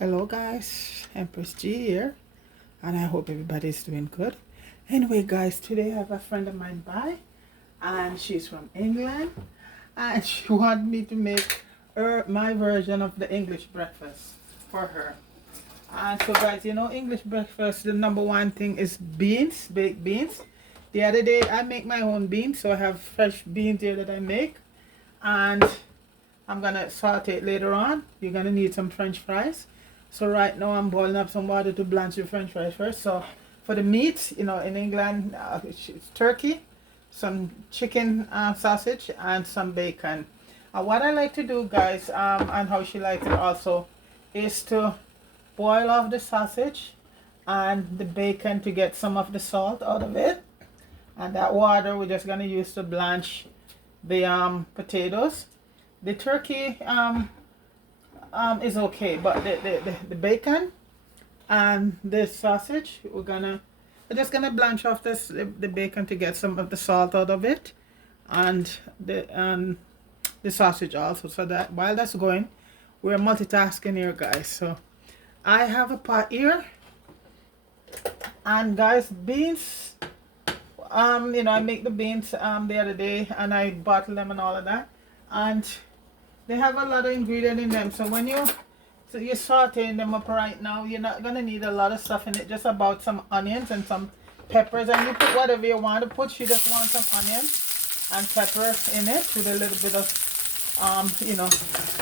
Hello guys, Empress G here, and I hope everybody's doing good. Anyway guys, today I have a friend of mine by, and she's from England, and she wanted me to make my version of the English breakfast for her. And so guys, you know English breakfast, the number one thing is beans, baked beans. The other day I make my own beans, so I have fresh beans here that I make, and I'm gonna saute it later on. You're gonna need some French fries. So right now I'm boiling up some water to blanch the French fries first. So for the meat, you know, in England, it's turkey, some chicken sausage, and some bacon. What I like to do, guys, and how she likes it also, is to boil off the sausage and the bacon to get some of the salt out of it. And that water we're just gonna use to blanch the potatoes. The turkey is okay, but the bacon and the sausage we're just gonna blanch off the bacon to get some of the salt out of it, and the sausage also. So that while that's going, we're multitasking here, guys. So I have a pot here, and guys, beans. You know, I make the beans the other day, and I bottle them and all of that, and they have a lot of ingredient in them. So when you're sauteing them up right now, you're not gonna need a lot of stuff in it. Just about some onions and some peppers, and you put whatever you want to put. You just want some onions and pepper in it with a little bit of you know,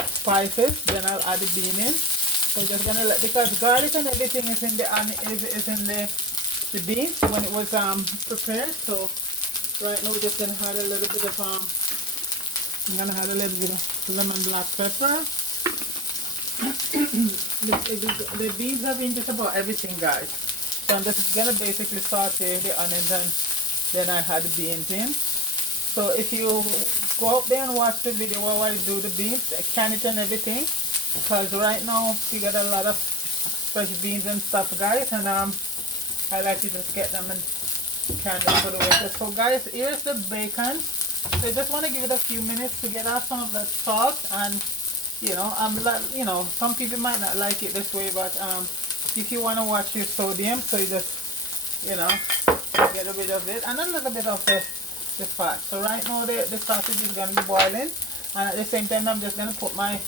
spices. Then I'll add the bean in. So just gonna let, because garlic and everything is in the is in the beans when it was prepared. So right now we're just gonna add a little bit of I'm gonna add a little bit of lemon black pepper. The beans have been just about everything, guys. So I'm just gonna basically saute the onions, and then I had the beans in. So if you go out there and watch the video while I do the beans, I can it and everything, because right now we got a lot of fresh beans and stuff, guys, and I like to just get them and can them for the winter. So guys, here's the bacon. So I just want to give it a few minutes to get off some of that salt, and you know, you know, some people might not like it this way, but if you want to watch your sodium, so you just, you know, get rid of it, and a little bit of the fat. So right now the sausage is going to be boiling, and at the same time I'm just going to put my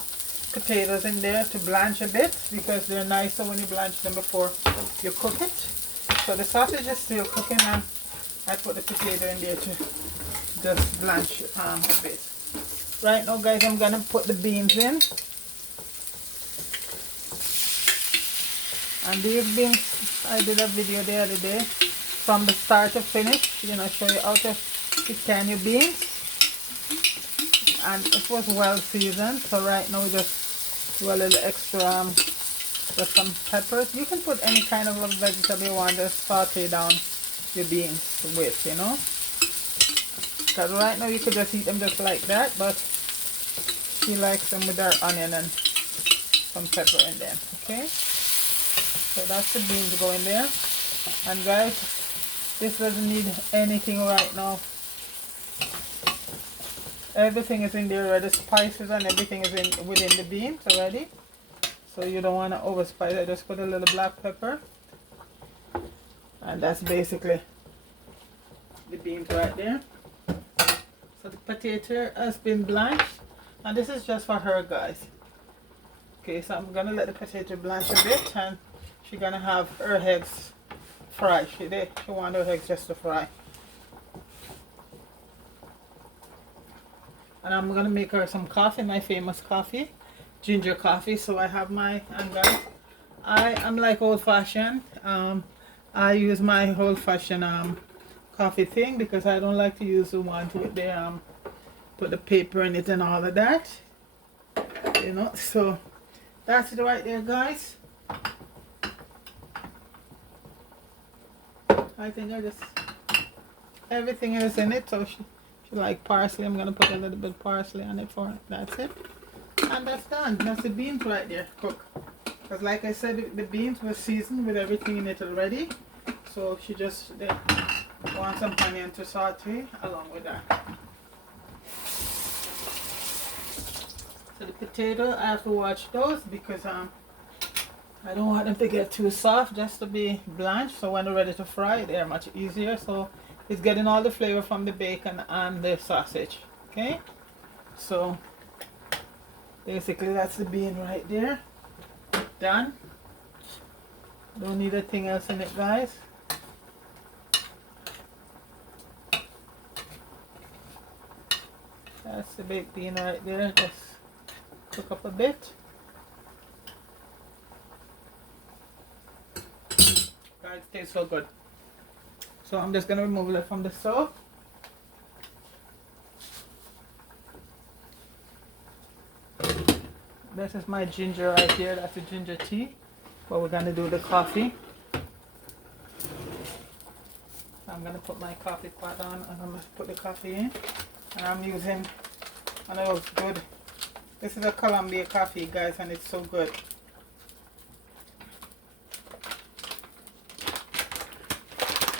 potatoes in there to blanch a bit, because they're nicer when you blanch them before you cook it. So the sausage is still cooking, and I put the potato in there to just blanch a bit. Right now, guys, I'm gonna put the beans in, and these beans, I did a video the other day from the start to finish, you know, show you how to can your beans, and it was well seasoned. So right now we just do a little extra with some peppers. You can put any kind of a vegetable you want to saute down your beans with, you know. Because right now you could just eat them just like that, but she likes them with her onion and some pepper in them. Okay, so that's the beans going there. And guys, this doesn't need anything right now. Everything is in there already. The spices and everything is in within the beans already. So you don't want to overspice it. Just put a little black pepper, and that's basically the beans right there. So the potato has been blanched, and this is just for her, guys. Okay, so I'm gonna let the potato blanch a bit, and she's gonna have her eggs fry. She want her eggs just to fry, and I'm gonna make her some coffee, my famous coffee, ginger coffee. So I have my, and guys, I'm like old-fashioned. I use my old-fashioned coffee thing, because I don't like to use the ones with the put the paper in it and all of that, you know. So that's it right there, guys. I think I just, everything is in it. So she like parsley. I'm gonna put a little bit of parsley on it for her. That's it, and that's done. That's the beans right there, cook. Because like I said, the beans were seasoned with everything in it already. So she just wants some onion to saute along with that. So the potato, I have to watch those, because I don't want them to get too soft, just to be blanched, so when they're ready to fry, they're much easier. So it's getting all the flavor from the bacon and the sausage. Okay, so basically that's the bean right there. Done. Don't need a thing else in it, guys. That's the baked bean right there. Just cook up a bit. Guys, it tastes so good. So I'm just gonna remove it from the stove. This is my ginger right here. That's the ginger tea. But we're gonna do the coffee. I'm gonna put my coffee pot on and I'm gonna put the coffee in. And I'm using one of those good. This is a Colombia coffee, guys, and it's so good.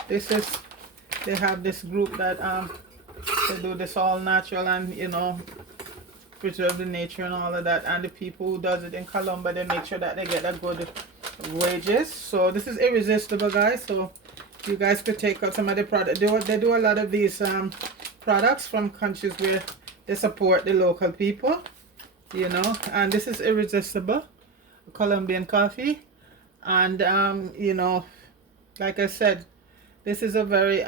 This is, they have this group that they do this all natural and, you know, preserve the nature and all of that. And the people who does it in Colombia, they make sure that they get a good wages. So this is irresistible, guys. So you guys could take out some of the product. They do a lot of these products from countries where they support the local people, you know. And this is irresistible, Colombian coffee. And you know, like I said, this is a very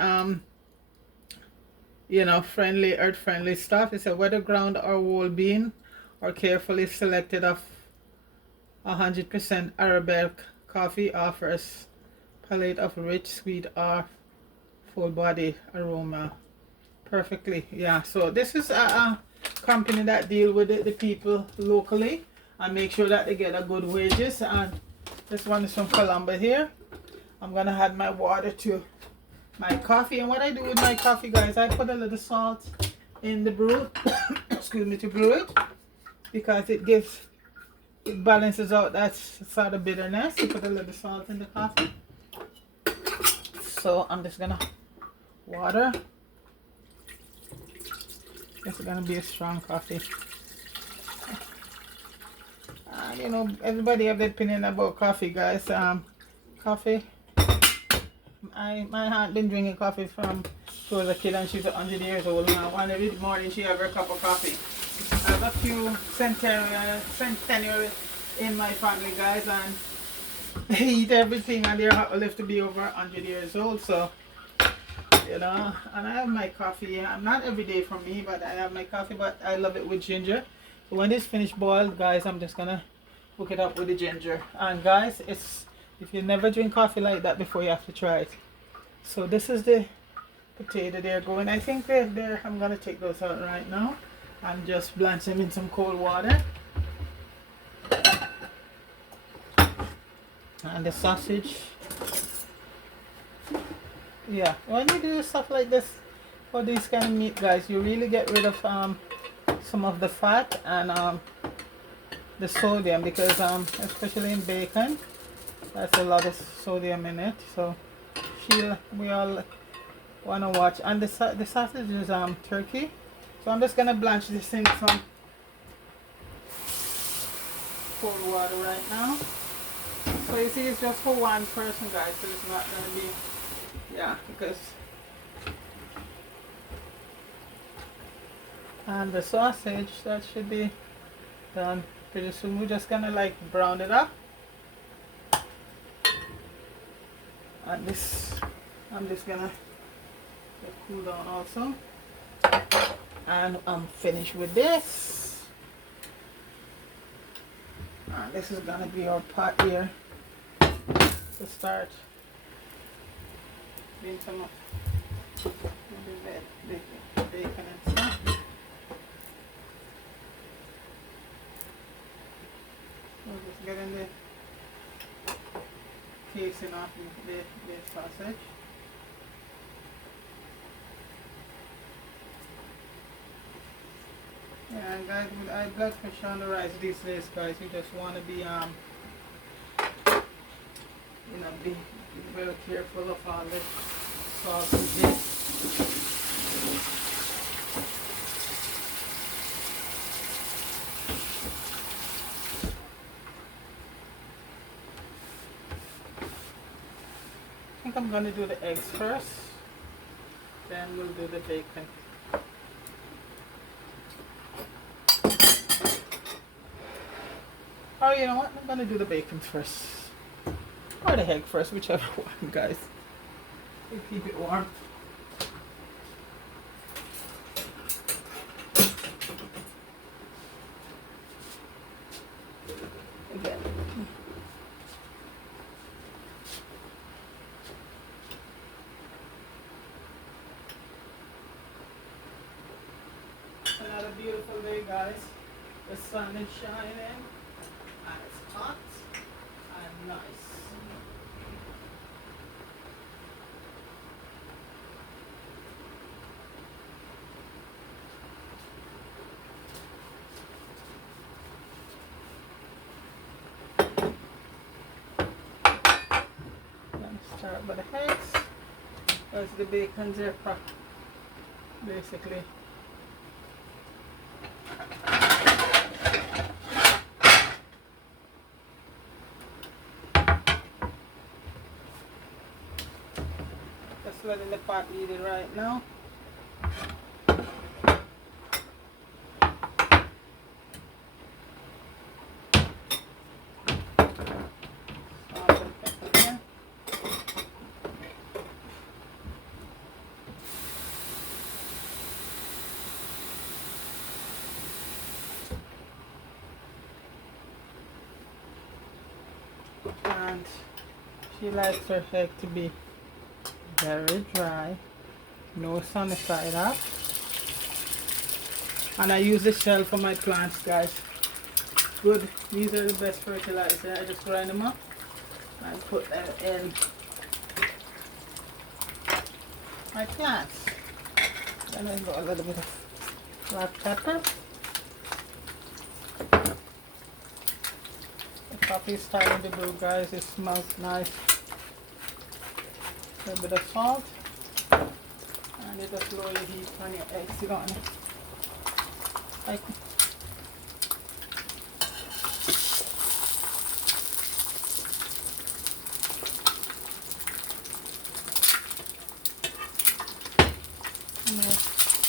you know, friendly, earth friendly stuff. It's a whether ground or whole bean or carefully selected of 100% Arabic coffee offers palette of rich, sweet or full body aroma perfectly. Yeah, so this is a company that deal with the people locally and make sure that they get a good wages. And this one is from Colombia here. I'm gonna add my water to my coffee, and what I do with my coffee, guys, I put a little salt in the brew excuse me, to brew it, because it balances out that sort of bitterness. You put a little salt in the coffee. So I'm just gonna water. This is gonna be a strong coffee. You know, everybody have their opinion about coffee, guys. Coffee. My aunt been drinking coffee from she was a kid, and she's 100 years old now. And every morning she have her cup of coffee. I have a few centennial in my family, guys, and they eat everything, and they live to be over 100 years old. So, you know, and I have my coffee. Not every day for me, but I have my coffee, but I love it with ginger. So when it's finished boiled, guys, I'm just gonna hook it up with the ginger. And guys, it's, if you never drink coffee like that before, you have to try it. So this is the potato they're going. I think they're I'm gonna take those out right now and just blanch them in some cold water. And the sausage. Yeah, when you do stuff like this for this kind of meat, guys, you really get rid of some of the fat and the sodium, because especially in bacon, that's a lot of sodium in it. So we all want to watch. And the sausage is turkey. So I'm just gonna blanch this in some cold water right now. So you see, it's just for one person, guys, so it's not gonna be, yeah, because, and the sausage, that should be done pretty soon. We're just gonna like brown it up. And this, I'm just gonna let cool down also. And I'm finished with this. And this is gonna be our pot here to start doing some of the bacon and stuff. We're just getting the casing off the sausage. Yeah, and guys, with high blood pressure on the rise these days, guys, you just want to be you know, be very careful of all the salt and this. think I'm gonna do the eggs first, then we'll do the bacon. Oh, you know what? I'm gonna do the bacon first. Or the egg first, whichever one, guys. You keep it warm. Again. Another beautiful day, guys. The sun is shining and it's hot and nice. Start with the eggs. As the bacon's are basically. Just letting the pot eat it right now. Salt and pepper here. And she likes her egg to be very dry, no sunny side up. And I use the shell for my plants, guys. Good, these are the best fertilizer. I just grind them up and put them in my plants. Then I got a little bit of black pepper. The coffee is starting to brew, guys. It smells nice. A little bit of salt. And you just lower the heat on your eggs. You don't like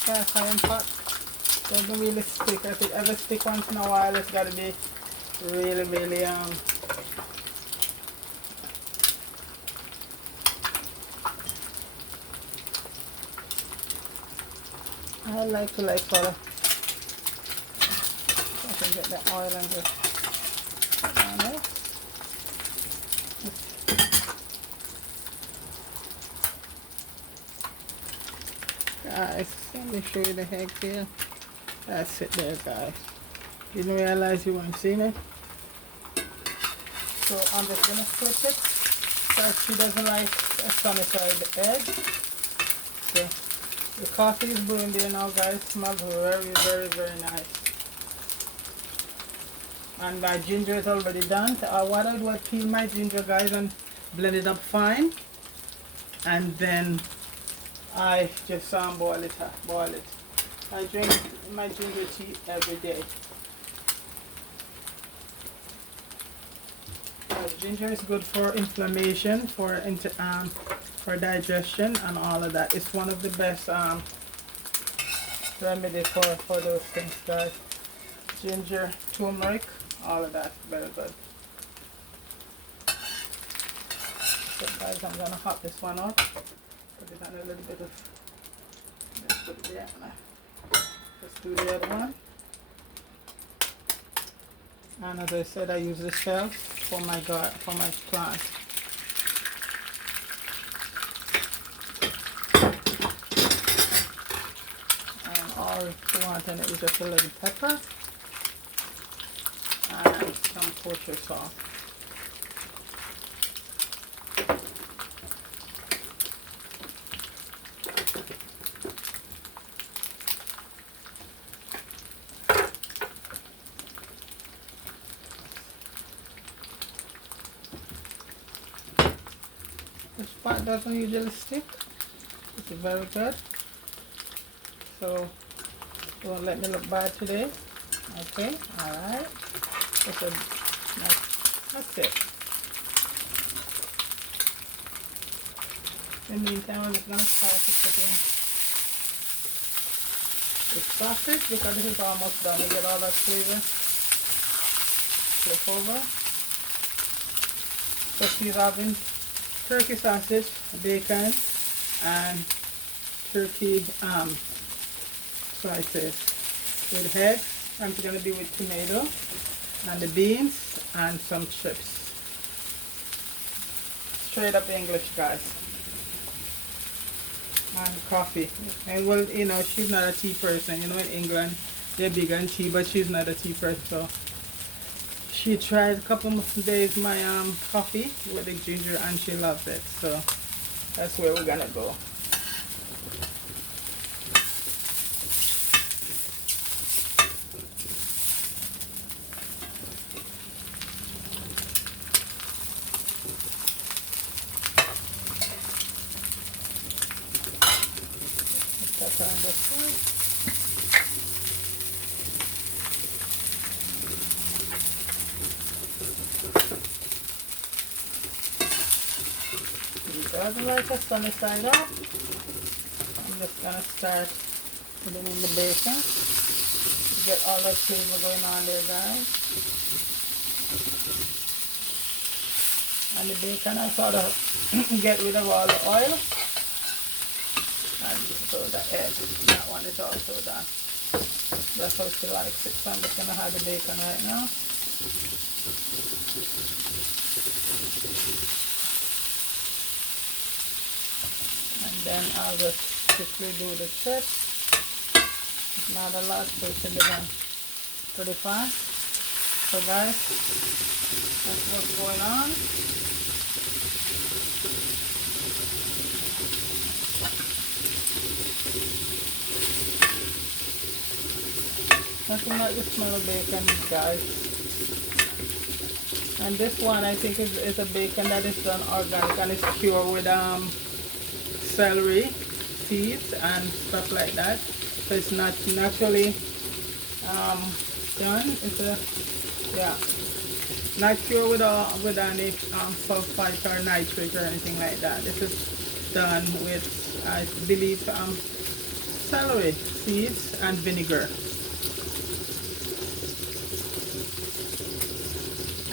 cast iron pot doesn't really stick. If it ever stick once in a while, it's got to be really I like to sort of I can get the oil and just put it on there. Guys, let me show you the egg here. That's it there, guys. Didn't realize you weren't seeing it. So I'm just gonna flip it because she doesn't like a sunny side egg. So the coffee is brewing there now, guys. Smells very nice. And my ginger is already done. So what I do, I peel my ginger, guys, and blend it up fine. And then I just boil it. I drink my ginger tea every day. Ginger is good for inflammation, for digestion, and all of that. It's one of the best remedy for those things, guys. Ginger, turmeric, all of that, very good. So, guys, I'm gonna hot this one up. Put it on a little bit of. Let's put it there. Let's do the other one. And as I said, I use the shell for my plants. And all you want in it is just a little pepper and some kosher salt. This part doesn't usually stick, which is very good. So don't let me look bad today. Okay, alright. That's it. In the meantime, I'm just gonna start to put in the sausage because this is almost done. You get all that flavor. Flip over. So she's having turkey sausage, bacon, and turkey slices with eggs. I'm gonna do with tomato and the beans and some chips. Straight up English, guys. And coffee. And well, you know, she's not a tea person. You know, in England they're big on tea, but she's not a tea person. So she tried a couple of days my coffee with the ginger and she loves it. So that's where we're gonna go. Pepper on the food. Because I like a sunny side up, I'm just gonna start putting in the bacon. Get all that flavor going on there, guys. And the bacon I sort of get rid of all the oil. And so the egg, that one is also done. That's how she likes it. So I'm just gonna have the bacon right now. And then I'll just quickly do the chips. It's not a lot, so it should be done pretty fast. So guys, that's what's going on. Nothing like the smell of bacon, guys. And this one I think is a bacon that is done organic and it's cured with celery seeds and stuff like that. So it's not naturally done. It's a not cured with any sulfite or nitrate or anything like that. This is done with, I believe, celery seeds and vinegar.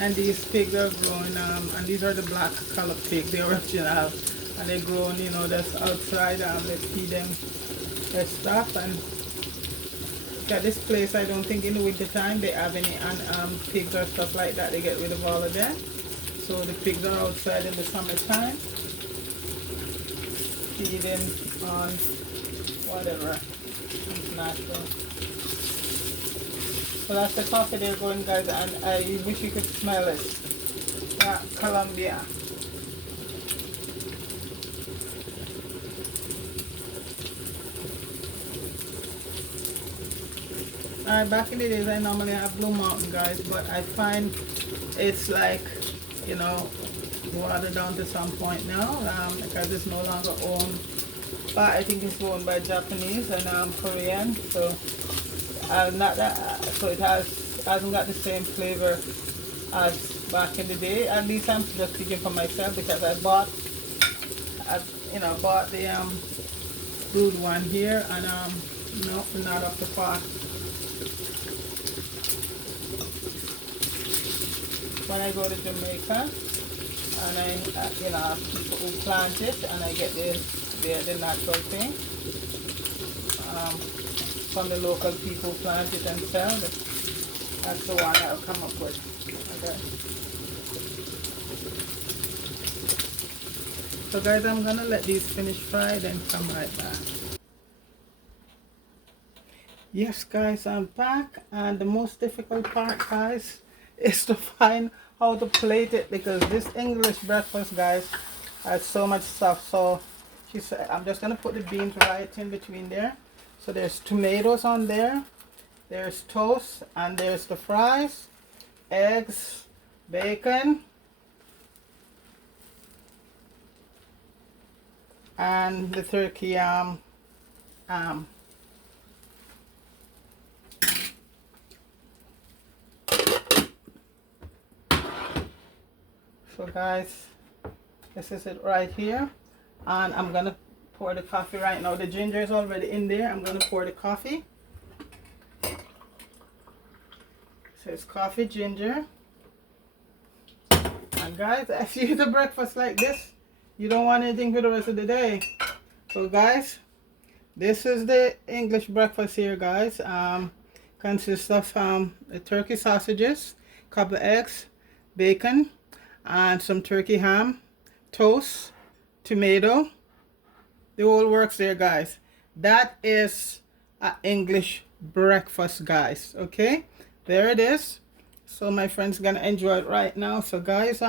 And these pigs are grown, and these are the black colored pig, the original, and they're grown, you know, that's outside. They feed them their stuff. And at this place, I don't think in the winter time they have any pigs or stuff like that. They get rid of all of that. So the pigs are outside in the summertime, feeding on whatever is natural. So that's the coffee they're going, guys, and I wish you could smell it. Yeah, Colombia. Back in the days I normally have Blue Mountain, guys, but I find it's like, you know, watered down to some point now, because it's no longer owned, but I think it's owned by Japanese and Korean, so not that, so it hasn't got the same flavor as back in the day. At least I'm just speaking for myself because I bought the brewed one here, and no, not up to par. When I go to Jamaica and I have people who plant it and I get the natural thing from the local people who plant it and sell it. That's the one I'll come up with. Okay. So guys, I'm gonna let these finish fried and come right back. Yes guys, I'm back, and the most difficult part, guys, is to find how to plate it, because this English breakfast, guys, has so much stuff. So she said I'm just gonna put the beans right in between there. So there's tomatoes on there, there's toast, and there's the fries, eggs, bacon, and the turkey so guys, this is it right here. And I'm gonna pour the coffee right now. The ginger is already in there. I'm gonna pour the coffee. So it's coffee, ginger. And guys, if you eat a breakfast like this, you don't want anything for the rest of the day. So guys, this is the English breakfast here, guys. Consists of the turkey sausages, couple of eggs, bacon, and some turkey ham, toast, tomato. The whole works there, guys. That is an English breakfast, guys. Okay, there it is. So my friend's gonna enjoy it right now. So guys,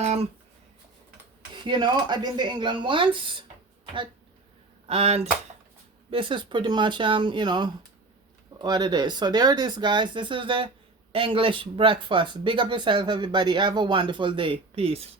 you know, I've been to England once, and this is pretty much you know, what it is. So there it is, guys. This is the English breakfast. Big up yourself, everybody. Have a wonderful day. Peace.